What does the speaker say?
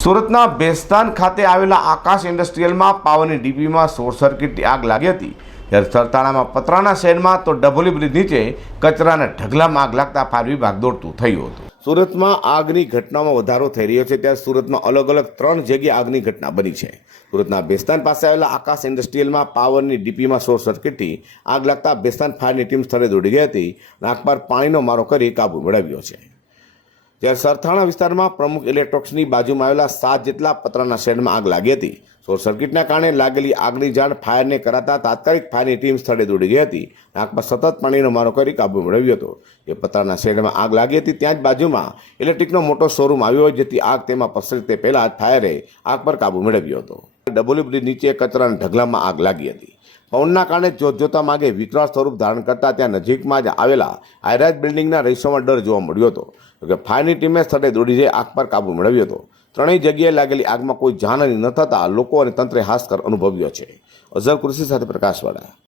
સુરતના બેસ્તાન ખાતે આવેલા આકાશ ઇન્ડસ્ટ્રીયલમાં પાવરની ડીપીમાં શોર્ટ સર્કિટ આગ લાગી હતી. જ્યારે સરતાણામાં પતરાના શહેરમાં તો ડબોલી બ્રિજ નીચે કચરાના ઢગલામાં આગ લાગતા ફાયર વિભાગ દોડતું થયું હતું. સુરતમાં આગની ઘટનામાં વધારો થઈ રહ્યો છે, ત્યારે સુરતમાં અલગ અલગ ત્રણ જગ્યાએ આગની ઘટના બની છે. સુરતના બેસ્તાન પાસે આવેલા આકાશ ઇન્ડસ્ટ્રીયલમાં પાવરની ડીપીમાં શોર્ટ સર્કિટથી આગ લાગતા બેસ્તાન ફાયરની ટીમ સ્થળે દોડી ગઈ હતી અને પર પાણીનો મારો કરી કાબુ મેળવ્યો છે. જ્યારે સરથાણા વિસ્તારમાં પ્રમુખ ઇલેક્ટ્રોક્સની બાજુમાં આવેલા સાત જેટલા પતરાના શેડમાં આગ લાગી હતી. શોર્ટ સર્કિટના કારણે લાગેલી આગની જાણ ફાયરને કરાતા તાત્કાલિક ફાયરની ટીમ સ્થળે દોડી ગઈ હતી. અને આગ પર સતત પાણીનો મારો કરી કાબુ મેળવ્યો હતો. એ પતરાના શેડમાં આગ લાગી હતી ત્યાં જ બાજુમાં ઇલેક્ટ્રિકનો મોટો શોરૂમ આવ્યો જેથી આગ તેમાં પસરી તે પહેલા જ ફાયરે આગ પર કાબુ મેળવ્યો હતો. ડબોલી બ્રિજ નીચે કચરાના ઢગલામાં આગ લાગી હતી. પવનના કારણે જોત જોતા માગે વિકરાળ સ્વરૂપ ધારણ કરતા ત્યાં નજીકમાં જ આવેલા આયરાજ બિલ્ડિંગના રહીશોમાં ડર જોવા મળ્યો હતો. જોકે ફાયરની ટીમે સ્થળે દોડી જઈ આગ પર કાબુ મેળવ્યો હતો. ત્રણેય જગ્યાએ લાગેલી આગમાં કોઈ જાનહાની ન થતાં લોકો અને તંત્રે હાસ્કર અનુભવ્યો છે. અઝર કૃષિ સાથે પ્રકાશવાળા.